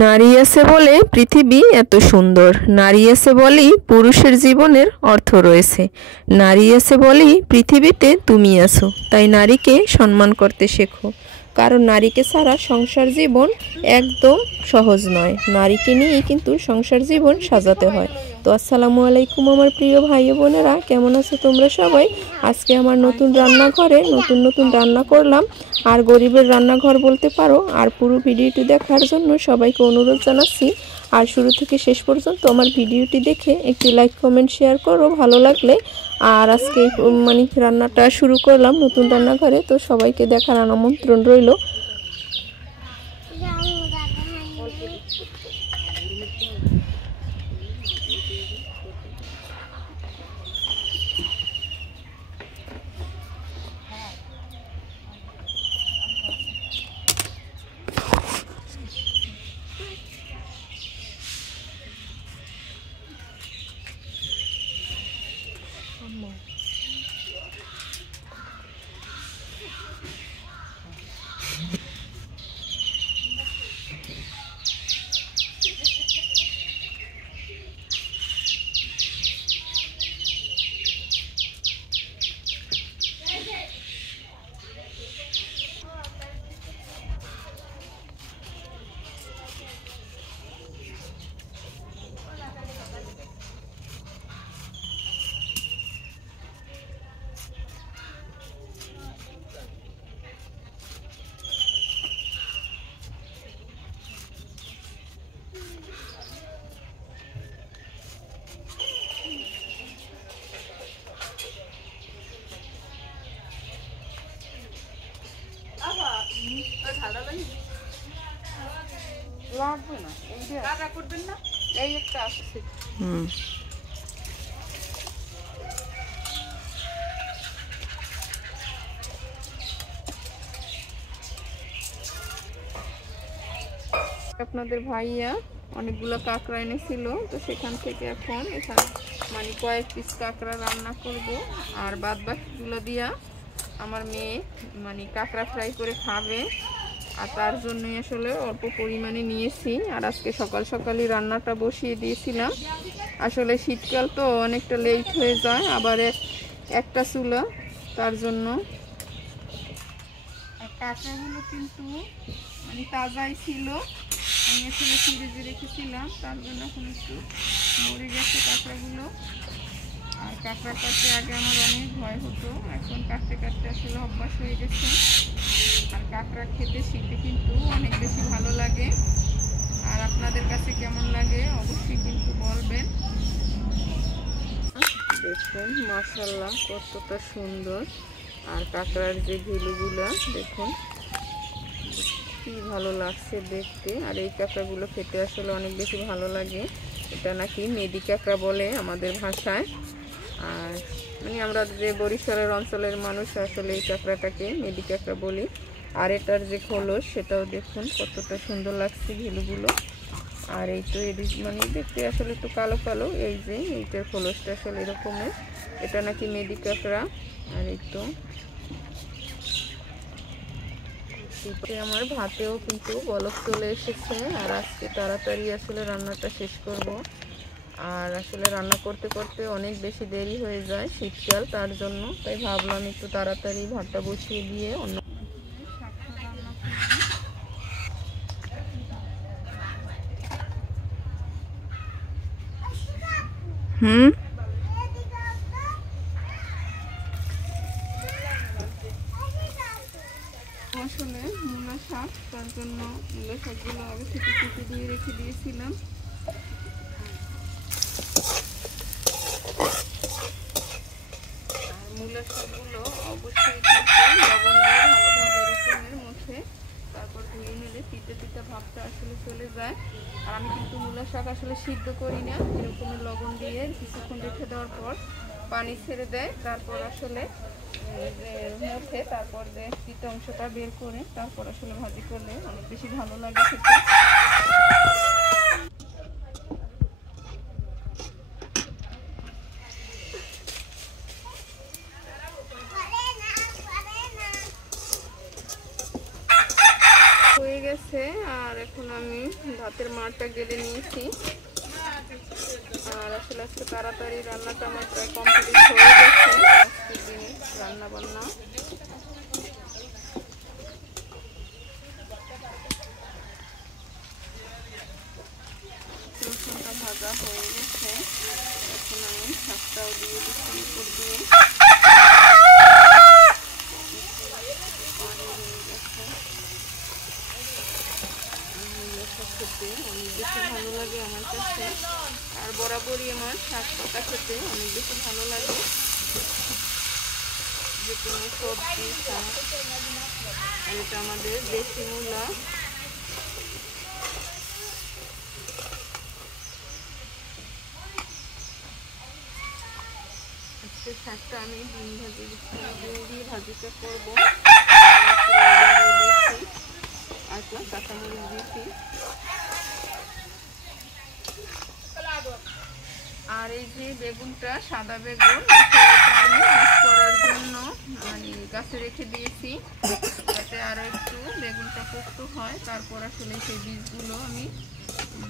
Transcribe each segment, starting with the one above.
নারী আছে বলে পৃথিবী এত সুন্দর। নারী আছে বলেই পুরুষের জীবনের অর্থ রয়েছে। নারী আছে বলেই পৃথিবীতে তুমি আছো। তাই নারীকে সম্মান করতে শেখো, কারণ নারীকে ছাড়া সংসার জীবন একদম সহজ নয়। নারীকে নিয়েই কিন্তু সংসার জীবন সাজাতে হয়। তো আসসালামু আলাইকুম আমার প্রিয় ভাই বোনেরা, কেমন আছো তোমরা সবাই? আজকে আমার নতুন রান্নাঘরে নতুন রান্না করলাম, আর গরিবের রান্নাঘর বলতে পারো। আর পুরো ভিডিওটি দেখার জন্য সবাইকে অনুরোধ জানাচ্ছি। আর শুরু থেকে শেষ পর্যন্ত আমার ভিডিওটি দেখে একটি লাইক কমেন্ট শেয়ার করো ভালো লাগলে। আর আজকে রান্নাটা শুরু করলাম নতুন রান্নাঘরে, তো সবাইকে দেখার আমন্ত্রণ রইল। লাগবে না, এই যে কাটা করবেন না, এই একটা আসছে। আপনাদের ভাইয়া অনেকগুলো কাঁকড়া এনেছিল, তো সেখান থেকে এখন এখানে কয়েক পিস কাঁকড়া রান্না করব। আর বাদ বাকিগুলো দিয়া আমার মেয়ে কাঁকড়া ফ্রাই করে খাবে। আর তার জন্যই আসলে অল্প পরিমাণে নিয়েছি। আর আজকে সকাল সকালই রান্নাটা বসিয়ে দিয়েছিলাম। আসলে শীতকাল তো অনেকটা লেট হয়ে যায়, আবার একটা চুলা, তার জন্য। আর কাঁকড়াগুলো কিন্তু তাজাই ছিল, আমি আসলে ফ্রিজে রেখেছিলাম, তার জন্য এখন একটু মরে গেছে কাঁকড়াগুলো। আর কাঁকড়া কাটতে আগে আমার অনেক ভয় হতো, এখন কাটতে কাটতে আসলে অভ্যাস হয়ে গেছে। আর কাঁকড়া খেতে শীতে কিন্তু অনেক বেশি ভালো লাগে। আর আপনাদের কাছে কেমন লাগে অবশ্যই কিন্তু বলবেন। দেখুন মাশাআল্লাহ কতটা সুন্দর। আর কাঁকড়ার যে ঘিলুগুলা দেখুন কি ভালো লাগছে দেখতে। আর এই কাঁকড়াগুলো খেতে আসলে অনেক বেশি ভালো লাগে। এটা নাকি মেদি কাঁকড়া বলে আমাদের ভাষায়। আর আমরা যে বরিশালের অঞ্চলের মানুষ আসলে এই কাঁকড়াটাকে মেদি কাঁকড়া বলি। আর এটার যে খোলস সেটাও দেখুন কতটা সুন্দর লাগছে ঘিলুগুলো। আর এই তো দেখতে আসলে একটু কালো কালো, এই যে এইটার খোলসটা আসলে এরকমের, এটা নাকি মেদি কাঁকড়া। আর এই তো আমার ভাতেও কিন্তু বলক চলে এসেছে। আর আজকে তাড়াতাড়ি আসলে রান্নাটা শেষ করব। আর আসলে রান্না করতে করতে অনেক বেশি দেরি হয়ে যায় শীতকাল, তার জন্য তাই ভাবলাম একটু তাড়াতাড়ি ভাতটা বসিয়ে দিয়ে অন্য আসলে মূলা শাক, তার জন্য মূলা শাকগুলো আগে থেকে কেটে দিয়ে রেখে দিয়েছিলাম। আর মূলা শাকগুলো অবশ্যই লবণ দিয়ে ভালোভাবে এরকমের মধ্যে তারপর ধুয়ে নিলে তিতে তিতে ভাবটা আসলে চলে যায়। আর আমি কিন্তু মূলা শাক আসলে সিদ্ধ করি না, এরকমের লবণ দিয়ে কিছুক্ষণ রেখে দেওয়ার পর পানি ছেড়ে দেয়, তারপর আসলে মধ্যে তারপর তিতে অংশটা বের করে তারপর আসলে ভাজি করলে অনেক বেশি ভালো লাগে খেতে। হয়ে গেছে। আর এখন আমি ভাতের মাড়টা গেড়ে নিয়েছি। আর আসলে আজকে তাড়াতাড়ি রান্নাটা আমার প্রায় কমপ্লিট হয়ে গেছে। আজকের দিনে রান্না বান্না রসুনটা ভাজা হয়ে গেছে। এখন আমি শাকটাও দিয়ে দিচ্ছি উপর দিয়ে। খেতে অনেক বেশি ভালো লাগে আমার কাছে, আর বরাবরই আমার শাক পাতা খেতে অনেক বেশি ভালো লাগে। যে কোনো সবজি শাক, আর এটা আমাদের দেশি মূলা। আজকে শাকটা আমি ডিম দিয়ে ভাজিটা করবো। আর কাঁচামরিচ দিয়েছি। আর এই যে বেগুনটা, সাদা বেগুন, আমি মিক্স করার জন্য মানে গাছে রেখে দিয়েছি, যাতে আরো একটু বেগুনটা পোক্ত হয়। তারপর আসলে সেই বীজগুলো আমি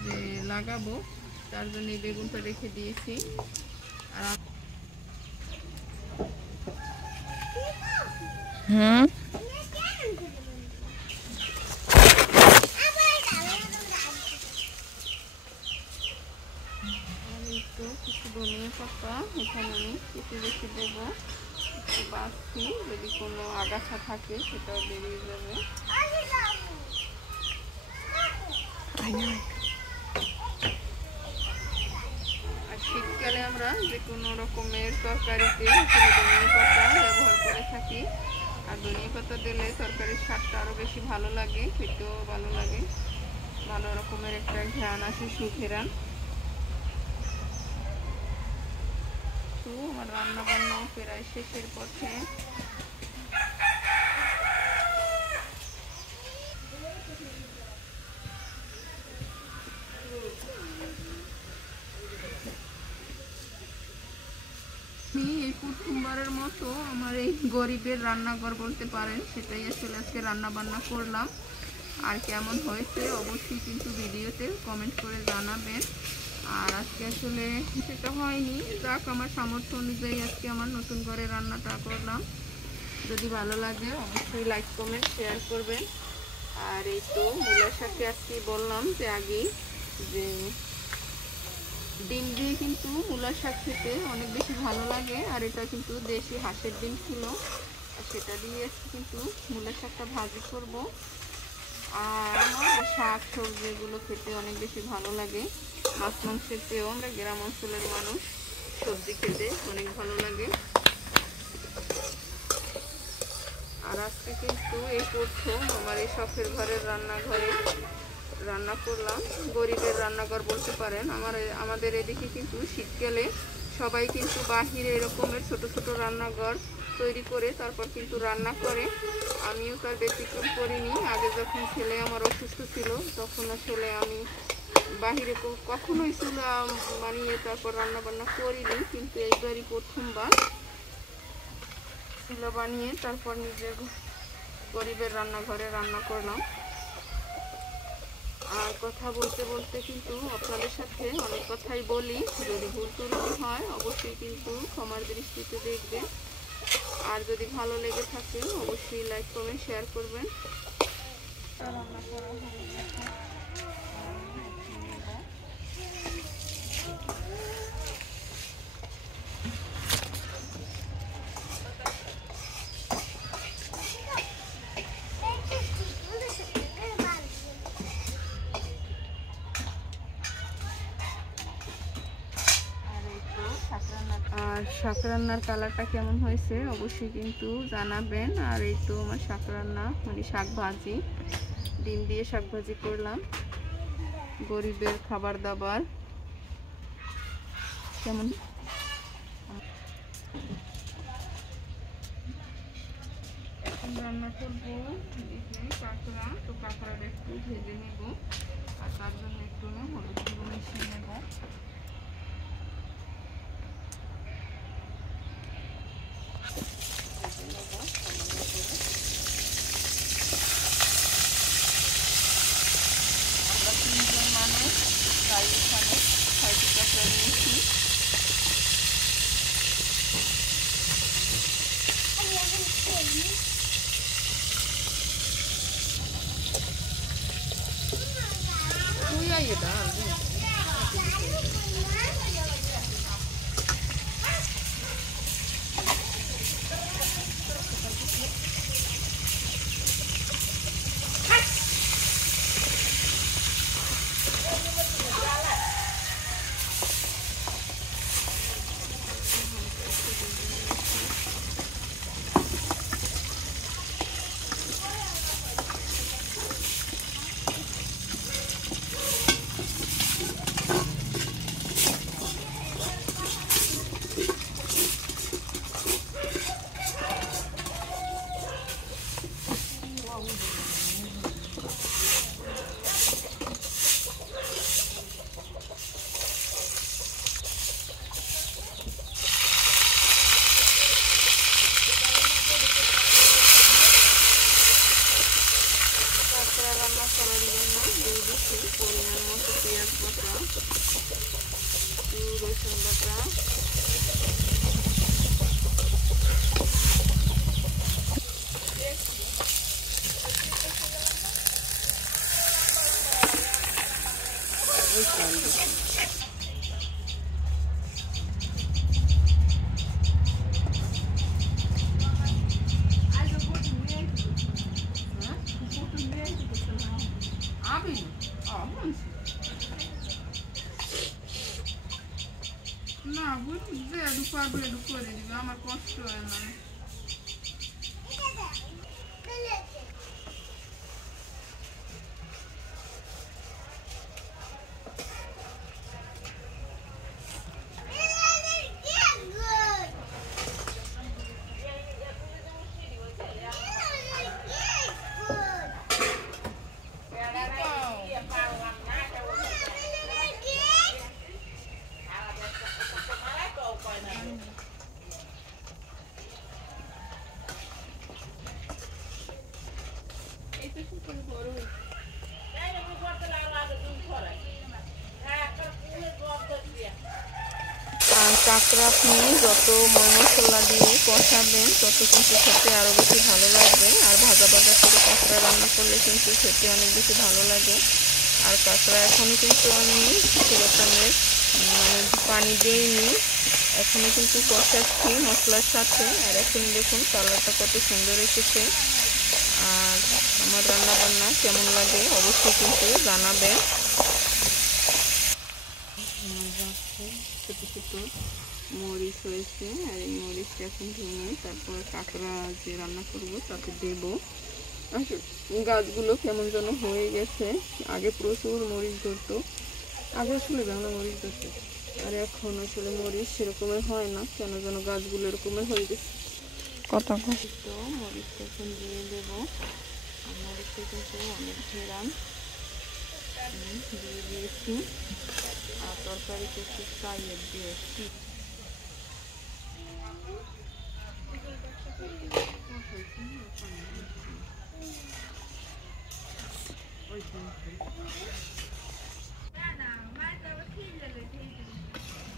যে লাগাবো, তার জন্য এই বেগুনটা রেখে দিয়েছি। আর কিছু ধনিয়া পাতা এখানে আমি কেটে রেখে দেবো। একটু বাঁচছি, যদি কোনো আগাছা থাকে সেটাও বেরিয়ে যাবে। আর শীতকালে আমরা যে কোনো রকমের তরকারিতে ধনিয়া পাতা ব্যবহার করে থাকি। আর ধনিয়া পাতা দিলে তরকারির স্বাদটা আরও বেশি ভালো লাগে, খেতেও ভালো লাগে। ভালো রকমের একটা ঘ্রাণ আসে, সুঘ্রাণ। আমার রান্না বান্নাও প্রায় শেষের পথে। এই প্রথমবারের মতো আমার এই গরিবের রান্নাঘর বলতে পারেন, সেটাই আসলে আজকে রান্না বান্না করলাম। আর কেমন হয়েছে অবশ্যই কিন্তু ভিডিওতে কমেন্ট করে জানাবেন। আর আজকে আসলে সেটা হয়নি, যাক আমার সামর্থ্য অনুযায়ী আজকে আমার নতুন করে রান্নাটা করলাম। যদি ভালো লাগে অবশ্যই লাইক কমেন্ট শেয়ার করবেন। আর এই তো মূলার সাথে আজকে বললাম যে আগেই যে ডিম দিয়ে কিন্তু মূলার শাক খেতে অনেক বেশি ভালো লাগে। আর এটা কিন্তু দেশি হাঁসের ডিম ছিল, আর সেটা দিয়ে কিন্তু মূলার শাকটা ভাজি করব। আর আমার শাক সবজি এগুলো খেতে অনেক বেশি ভালো লাগে। মাছ মাংসের চেয়েও আমরা গ্রাম অঞ্চলের মানুষ, সবজি খেতে অনেক ভালো লাগে। আর আজকে কিন্তু এই প্রথম আমার এই শখের ঘরের রান্নাঘরে রান্না করলাম। গরিবের রান্নাঘর বলতে পারেন। আমাদের এদিকে কিন্তু শীতকালে সবাই কিন্তু বাহিরে এরকমের ছোট ছোট রান্নাঘর তৈরি করে তারপর কিন্তু রান্না করে। আমিও তার ব্যতিক্রম করিনি। আগে যখন ছেলে আমার অসুস্থ ছিল তখন আসলে আমি বাহিরে কখনোই চুলা বানিয়ে তারপর রান্না বান্না করিনি, কিন্তু এইবারই প্রথমবার চুলা বানিয়ে তারপর নিজের গরিবের রান্নাঘরে রান্না করলাম। আর কথা বলতে বলতে কিন্তু আপনাদের সাথে অনেক কথাই বলি, যদি ভুল ত্রুটি হয় অবশ্যই কিন্তু ক্ষমার দৃষ্টিতে দেখবেন। আর যদি ভালো লেগে থাকে অবশ্যই লাইক কমেন্ট শেয়ার করবেন। রান্না করা হয়ে গেছে। আর শাক রান্নার কালারটা কেমন হয়েছে অবশ্যই কিন্তু জানাবেন। আর এই তো আমার শাক রান্না মানে শাক ভাজি, ডিম দিয়ে শাক ভাজি করলাম। গরিবের খাবার দাবার কেমন এখন রান্না করবো কাঁকড়া। তো কাঁকড়াটা একটু ভেজে নেব, আর তার জন্য একটু হলুদ গুঁড়ো মিশিয়ে নেব। আমরা 3 জন নিয়েছি। রান্না করার জন্য দিয়ে দিচ্ছি পরিমাণ মতো পেঁয়াজ বাটা, রসুন বাটা, না বুঝলি একটু পারবে একটু করে দিবে, আমার কষ্ট হয় না। কাঁকড়া আপনি যত মশলা দিয়ে কষাবেন তত কিন্তু খেতে আরও বেশি ভালো লাগবে। আর ভাজা ভাজা করে কাঁকড়া রান্না করলে কিন্তু খেতে অনেক বেশি ভালো লাগে। আর কাঁকড়া এখনও কিন্তু আমি সেরকমের পানি দিইনি, এখনও কিন্তু কষাচ্ছি মশলার সাথে। আর এখন দেখুন কালারটা কত সুন্দর এসেছে। আর আমার রান্না বান্না কেমন লাগে অবশ্যই কিন্তু জানাবেন। ছোটো ছোটো মরিচ হয়েছে, আর এই মরিচটা এখন ভেঙে তারপর কাঁকড়া যে রান্না করবো তাতে দেবো। গাছগুলো কেমন যেন হয়ে গেছে, আগে প্রচুর মরিচ ধরতো, আগে আসলে বাংলা মরিচ ধরতো, আর এখন আসলে মরিচ সেরকমের হয় না, কেন যেন গাছগুলো এরকমের হয়ে গেছে। কথা তো মরিচটা এখন দিয়ে দেবো। আর মরিচটা কিন্তু অনেক ঘেরান দিয়ে দিয়েছি। আর তরকারিতে একটু ফ্রাইয়ের দিয়েছি।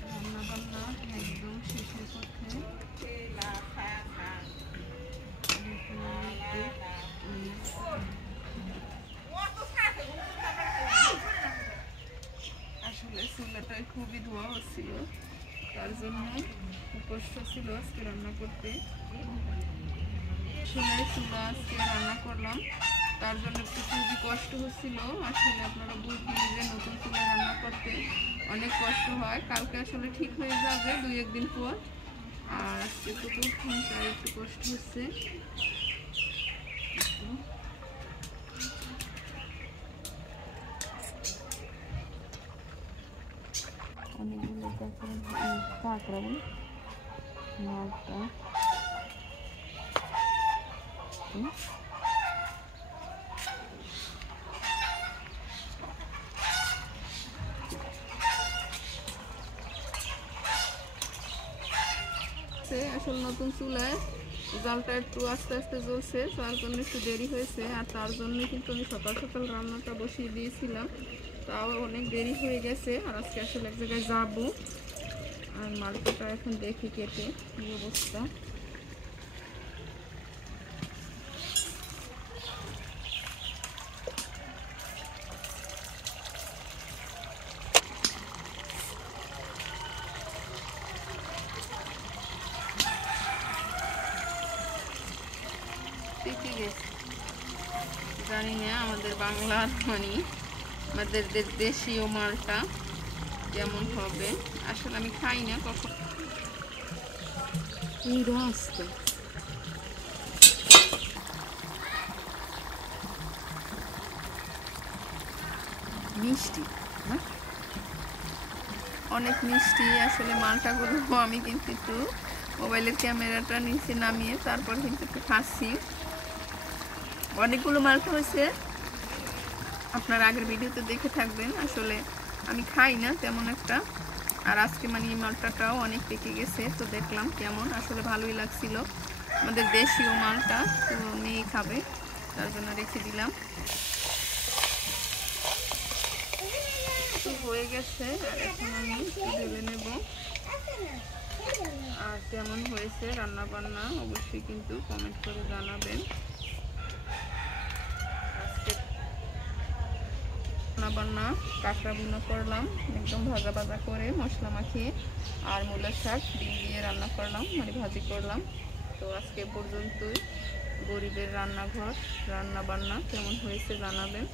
রান্না বান্না একদম শেষের পথে। আসলে চুলাটায় খুবই ধোয়া হচ্ছিল, তার জন্য কষ্ট ছিল আজকে রান্না করতে। আসলে চুলা আজকে রান্না করলাম, তার জন্য একটু খুবই কষ্ট হচ্ছিল। আসলে আপনারা বুঝবেন যে নতুন চুলা রান্না করতে অনেক কষ্ট হয়। কালকে আসলে ঠিক হয়ে যাবে 2-1 দিন পর। আর আজকে তো প্রথম, তাই একটু কষ্ট হচ্ছে। অনেকগুলো কাঁকড়া মাছটা আসলে নতুন চুলায় জালটা একটু আস্তে আস্তে জ্বলছে, তার জন্য একটু দেরি হয়েছে। আর তার জন্য কিন্তু আমি সকাল সকাল রান্নাটা বসিয়ে দিয়েছিলাম। তো তাও অনেক দেরি হয়ে গেছে, আর আজকে আসলে এক জায়গায় যাবো। আর মালটাটা এখন দেখি কেটে কি অবস্থা। জানি না আমাদের বাংলার মানে আমাদের দেশীয় মালটা কেমন হবে, আসলে আমি খাই না কখন। মিষ্টি না, অনেক মিষ্টি আসলে মালটাগুলো। আমি কিন্তু একটু মোবাইলের ক্যামেরাটা নিচে নামিয়ে তারপর কিন্তু একটু খাচ্ছি। অনেকগুলো মালটা হয়েছে, আপনার আগের ভিডিওতে দেখে থাকবেন। আসলে আমি খাই না তেমন একটা, আর আজকে মানে এই মালটাটাও অনেক পেকে গেছে, তো দেখলাম কেমন, আসলে ভালোই লাগছিল। আমাদের দেশীয় মালটা, তো মেয়ে খাবে তার জন্য রেখে দিলাম। তো হয়ে গেছে, আর এখন আমি ঢেলে নেব। আর কেমন হয়েছে রান্না বান্না অবশ্যই কিন্তু কমেন্ট করে জানাবেন। রান্না কাঁকড়া ভুনা করলাম একদম ভাজা ভাজা করে মশলা মাখিয়ে, আর মূলার শাক ডিম দিয়ে রান্না করলাম, মানে ভাজি করলাম। তো আজকে পর্যন্তই। গরিবের রান্নাঘর রান্না বান্না কেমন হয়েছে জানাবেন।